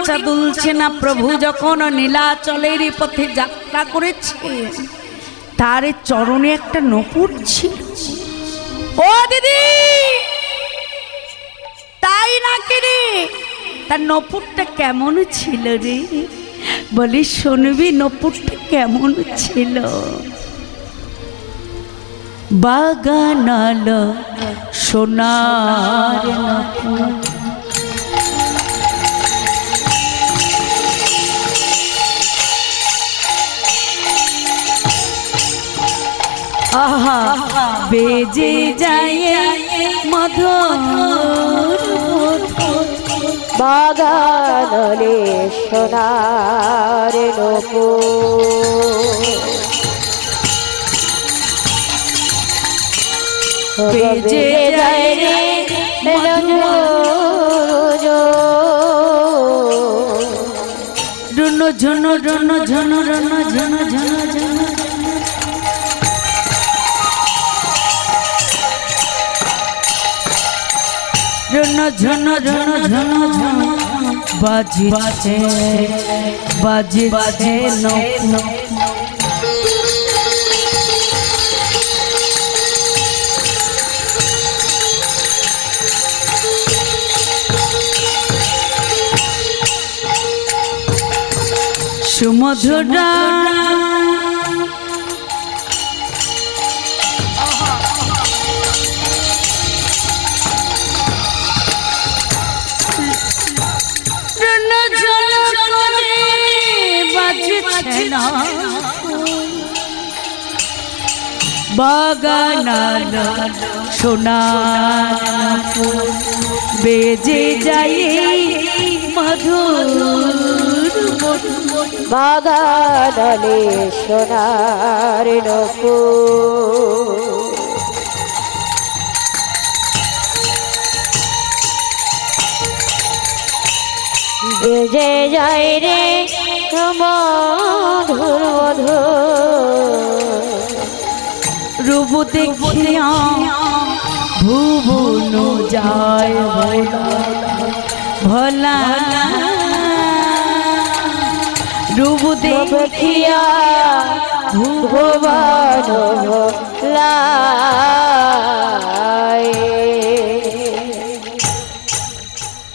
পাঁচা দুলছে না। প্রভু যখন নীলাচলের পথে যাত্রা করেছে, তার চরণে একটা নপুর ছিল। ও দিদি, তাই নাকি রে? তার নপুরটা কেমন ছিল রে? বলি শুনবি নপুরটা কেমন ছিল? বাগানাল সোনার নপুর, আহা বেজে যায় মধুর, বাগানলে সোনার নপুর, বেজে যায় রে রুনো ঝুনো রুনো ঝুনো রুনো ঝুনো ঝুনো ঝুনো, রুনো ঝুনো রুনো ঝুনো ঝুনো, বাজছে বাজছে নপুর। সুমধুরা বাগানাল সোনার বেজে যায় মধুর, বাগানলে সোনার নপুর, বেজে যায় রে মধুর মধুর, রূপ দেখিয়া ভুবন যায় ভোলা, রূপ দেখিয়া ভুবন ভোলায়।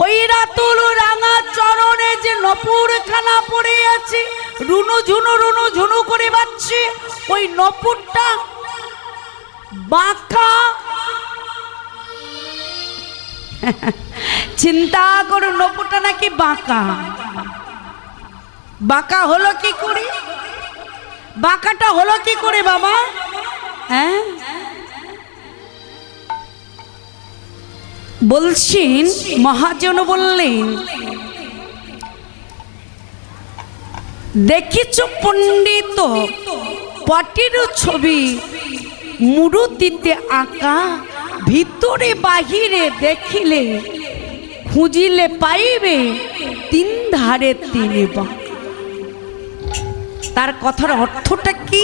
ওই রাতুল রাঙা চরণে যে নপুর খানা পড়ে আছে, রুনু ঝুনু করে বাজছে, ওই নপুরটা বাঁকা। চিন্তা করো, নপুরটা নাকি বাঁকা। বাঁকা হলো কি করে? বাঁকাটা হলো কি করে বাবা? হ্যাঁ বলছেন, মহাজন বললেন, দেখিছ পণ্ডিত পটির ছবি মূর্তিতে আঁকা, ভিতরে বাহিরে দেখিলে খুঁজিলে পাইবে তিন ধারে তিন বাঁক। তার কথার অর্থটা কি?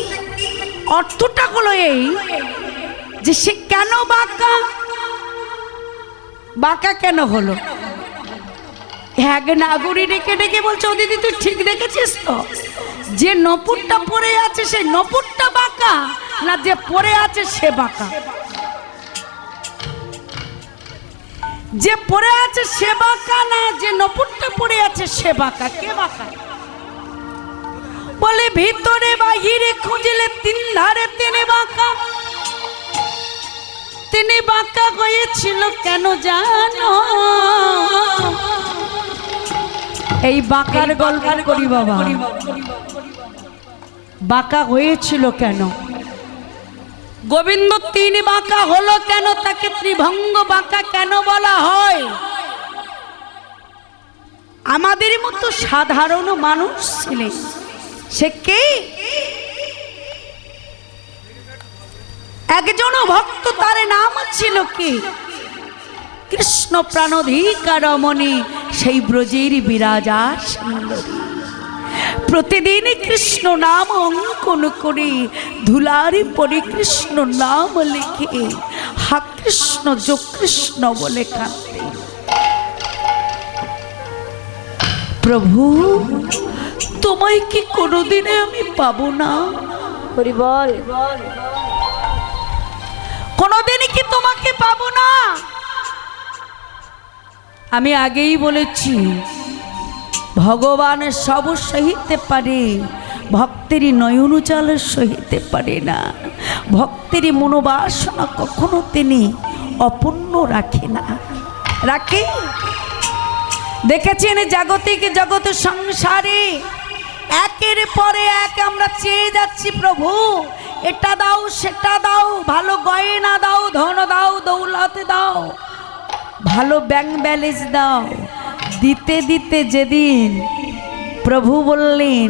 অর্থটা হলো এই যে সে কেন বাঁকা, বাঁকা কেন হলো? হ্যাঁ নাগরি ডেকে ডেকে বলছে, ও দিদি তুই ঠিক দেখেছিস তো, যে নপুরটা পড়ে আছে সেই নপুরটা বাঁকা, না যে পড়ে আছে সে বাঁকা? যে পড়ে আছে সে বাঁকা, না যে নপুরটা পড়ে আছে সে বাঁকা? কে বাঁকা? বলে ভিতরে বাহিরে খুঁজলে তিন ধারে তিনি বাঁকা। তিনি বাঁকা হয়েছিল কেন জানো? এই বাঁকার গল্প করি বাবা। বাঁকা হয়েছিল কেন? গোবিন্দ তিন বাঁকা হলো কেন? তাকে ত্রিভঙ্গ বাঁকা কেন বলা হয়? আমাদের মতো সাধারণ মানুষ ছিলেন, সে কে? একজন ভক্ত, তার নাম ছিল কি? কৃষ্ণ প্রাণধিকারমণি, সেই ব্রজের বিরাজা সুন্দরী। প্রতিদিন কৃষ্ণ নাম অঙ্কন করে ধুলারি পরে কৃষ্ণ নাম লিখে হা কৃষ্ণ যোগ কৃষ্ণ বলে কাঁদতে। প্রভু তোমায় কি কোনোদিনে আমি পাবো না? হরি বল। কোনোদিনই কি তোমাকে পাবো না? আমি আগেই বলেছি ভগবানের সব সহিতে পারে, ভক্তেরই নয়ন জল সহিতে পারে না। ভক্তেরই মনোবাসনা কখনো তিনি অপূর্ণ রাখে না। রাখে? দেখেছেন জাগতিক জগৎ সংসারে একের পরে এক আমরা চেয়ে যাচ্ছি, প্রভু এটা দাও সেটা দাও, ভালো গয়না দাও, ধন দাও, দৌলত দাও, ভালো ব্যাংক ব্যালেন্স দাও। দিতে দিতে যেদিন প্রভু বললেন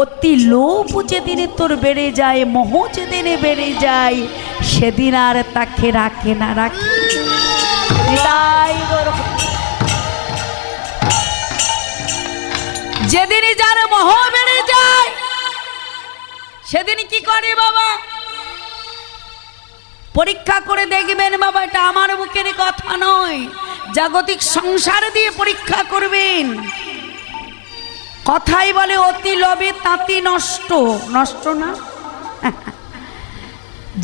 অতি লোভ যেদিনে তোর বেড়ে যায়, মোহ যেদিনে বেড়ে যায়, সেদিন আর তাকে রাখে না। রাখে তাই যেদিনই যার মোহ বেড়ে যায় সেদিন কি করে বাবা? পরীক্ষা করে দেখবেন বাবা, এটা আমার মুখের কথা নয়, জাগতিক সংসার দিয়ে পরীক্ষা করবেন। কথাই বলে অতি লোভে তাঁতি নষ্ট। নষ্ট না?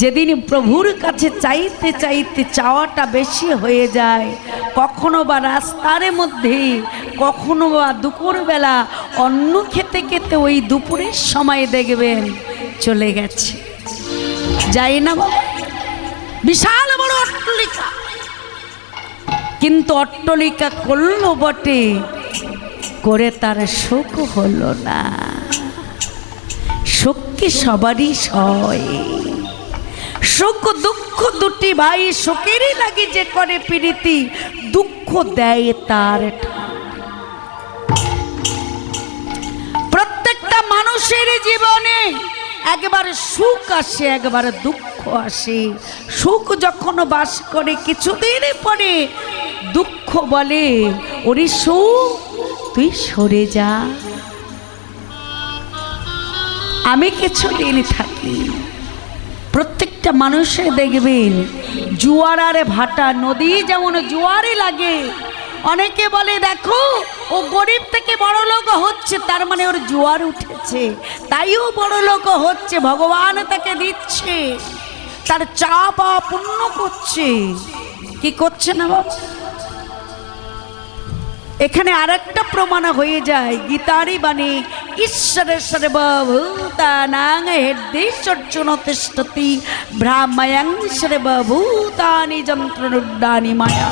যেদিন প্রভুর কাছে চাইতে চাইতে চাওয়াটা বেশি হয়ে যায়, কখনো বা রাস্তার মধ্যে, কখনো বা দুপুরবেলা অন্ন খেতে খেতে ওই দুপুরের সময় দেখবেন চলে গেছে, যাই না বাবা? বিশাল বড় অট্টালিকা, কিন্তু অট্টালিকা করলো বটে, করে তার সুখ হলো না। সুখ কি সবারই সয়? সুখ দুঃখ দুটি ভাই, সুখেরই লাগে যে করে প্রীতি, দুঃখ দেয় তার। প্রত্যেকটা মানুষের জীবনে একবার সুখ আসে, একবার দুঃখ আসে। সুখ যখন বাস করে কিছুদিন পরে দুঃখ বলে ওরে সুখ তুই সরে যা, আমি কিছুদিন থাকি। প্রত্যেকটা মানুষে দেখবেন জোয়ার আর ভাটা, নদী যেমন জোয়ারে লাগে, অনেকে বলে দেখো ও গরিব থেকে বড় লোক হচ্ছে, তার মানে ওর জোয়ার উঠেছে, তাইও বড় লোক হচ্ছে, ভগবান তাকে দিচ্ছে, তার চাপ পূর্ণ করছে। কি করছে না বাবা? এখানে আরেকটা প্রমাণ হয়ে যায় গীতারই বাণী, ঈশ্বরের সর্বভূতানাং হৃদয়র্জুন তিষ্ঠতি ব্রাহ্ময়ং সর্বভূতানি যন্ত্রনুড্ডানি মায়া।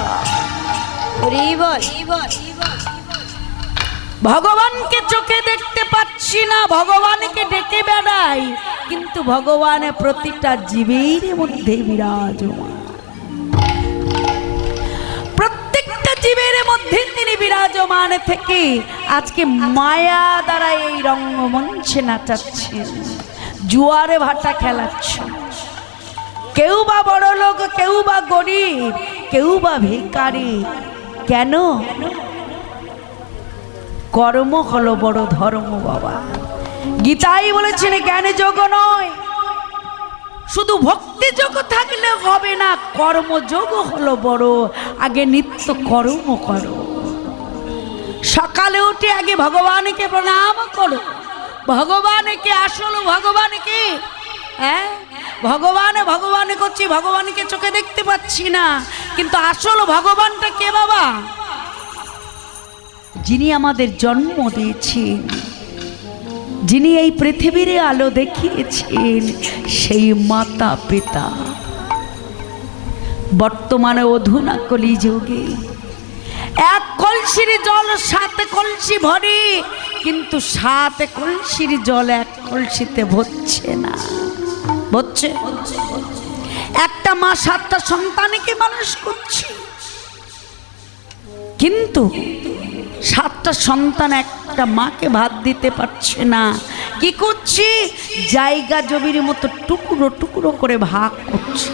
ভগবানকে চোখে দেখতে পাচ্ছি না, ভগবানকে ডেকে বেড়াই, কিন্তু ভগবান প্রতিটা জীবের মধ্যে বিরাজমান, প্রত্যেকটা জীবের মধ্যে তিনি বিরাজমান থেকে আজকে মায়া দ্বারা এই রঙ্গমঞ্চে নাচাচ্ছেন, জুয়ারে ভাটা খেলাচ্ছেন। কেউ বা বড় লোক, কেউ বা গরিব, কেউ বা ভিখারি। কেন? কর্ম হলো বড় ধর্ম বাবা। গীতাই বলেছেন জ্ঞান যোগ নয়, শুধু ভক্তি যোগ থাকলে হবে না, কর্মযোগ হলো বড়। আগে নিত্য কর্ম করো, সকালে উঠে আগে ভগবানকে প্রণাম করো। ভগবানকে আসল ভগবানকে, হ্যাঁ ভগবান ভগবান করছি, ভগবানকে চোখে দেখতে পাচ্ছি না, কিন্তু আসল ভগবানটা কে বাবা? যিনি আমাদের জন্ম দিয়েছেন, যিনি এই পৃথিবীর আলো দেখিয়েছেন, সেই মাতা পিতা। বর্তমানে অধুনা কলিযুগে এক কলসির জল 7 কলসি ভরে, কিন্তু 7 কলসির জল এক কলসিতে ভরছে না। ভরছে? একটা মা 7টা সন্তানকে মানুষ করছে, কিন্তু 7টা সন্তান একটা মাকে ভাত দিতে পারছে না। কি করছে? জায়গা জমির মতো টুকরো টুকরো করে ভাগ করছে।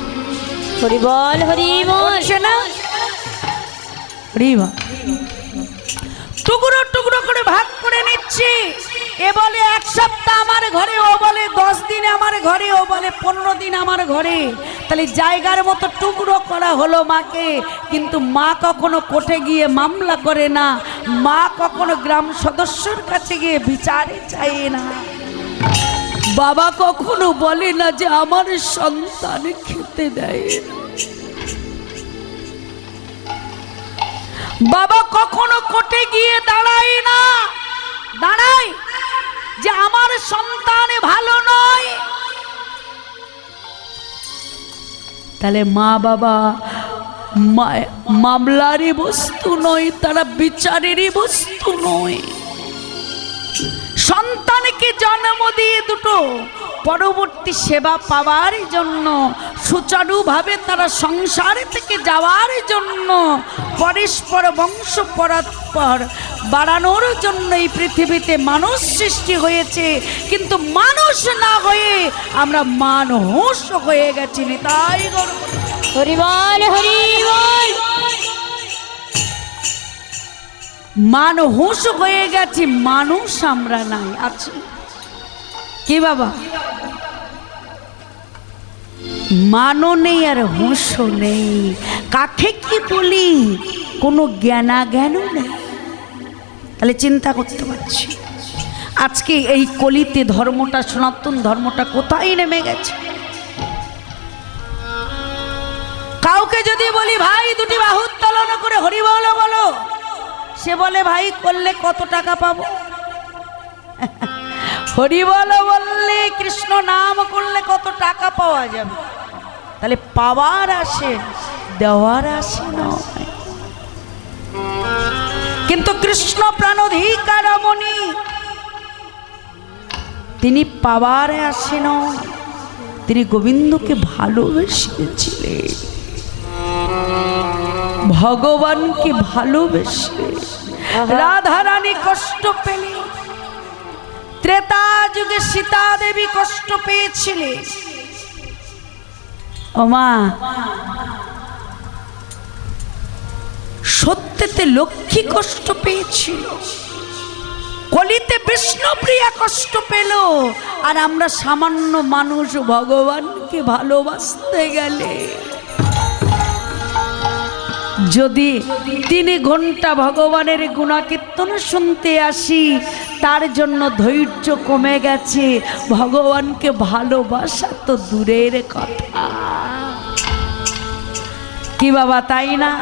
হরি বল, হরি বল না? টুকরো টুকরো করে ভাগ করে নিচ্ছে, এ বলে 1 সপ্তাহ আমার ঘরে, ও বলে 10 দিন আমার ঘরে, ও বলে 15 দিন আমার ঘরে। তাহলে জায়গার মতো টুকরো করা হলো মাকে, কিন্তু মা কখনো কোর্টে গিয়ে মামলা করে না, মা কখনো গ্রাম সদস্যর কাছে গিয়ে বিচারে চায় না, বাবা কখনো বলে না যে আমার সন্তান খেতে দেয় না, বাবা কখনো কোর্টে গিয়ে দাঁড়ায় না, দাঁড়ায় যে আমার সন্তান ভালো নয়। তাহলে মা বাবা মামলারই বস্তু নয়, তারা বিচারেরই বস্তু নয়। সন্তানকে জন্ম দিয়ে দুটো পরবর্তী সেবা পাওয়ার জন্য, সুচারুভাবে তারা সংসার থেকে যাওয়ার জন্য, পরস্পর বংশ পরস্পর বাড়ানোর জন্য এই পৃথিবীতে মানুষ সৃষ্টি হয়েছে। কিন্তু মানুষ না হয়ে আমরা মানুষ হয়ে গেছি। তাই হরি বল হরি বল। মানুষ হয়ে গেছি, মানুষ আমরা নাই। আচ্ছা কি বাবা, মানও নেই আর হুঁশও নেই, কাকে কি বলি কোনো জ্ঞানও নেই। তাহলে চিন্তা করতে পারছি আজকে এই কলিতে ধর্মটা, সনাতন ধর্মটা কোথায় নেমে গেছে। কাউকে যদি বলি ভাই দুটি বাহু উত্তোলন করে হরি বলো বলো, সে বলে ভাই করলে কত টাকা পাবো। হরি বলো বললে, কৃষ্ণ নাম করলে কত টাকা পাওয়া যাবে। তাহলে পাওয়ার আসে, দেওয়ার আসে নয়। কিন্তু কৃষ্ণ প্রাণধিকার রমণী, তিনি পাওয়ার আসে নয়, তিনি গোবিন্দকে ভালোবেসেছিলেন, ভগবানকে ভালোবেসে। রাধা রানী কষ্ট পেলে, ত্রেতা যুগে সীতা দেবী কষ্ট পেয়েছিলেন। ও মা, সত্যতে লক্ষ্মী কষ্ট পেয়েছিল, কলিতে বিষ্ণুপ্রিয়া কষ্ট পেল, আর আমরা সামান্য মানুষ ভগবানকে ভালোবাসতে গেলে যদি 3 ঘন্টা ভগবানের গুণকীর্তন শুনতে আসি, তার জন্য ধৈর্য কমে গেছে, ভগবানকে ভালোবাসা তো দূরের কথা। কি বাবা, তাই না?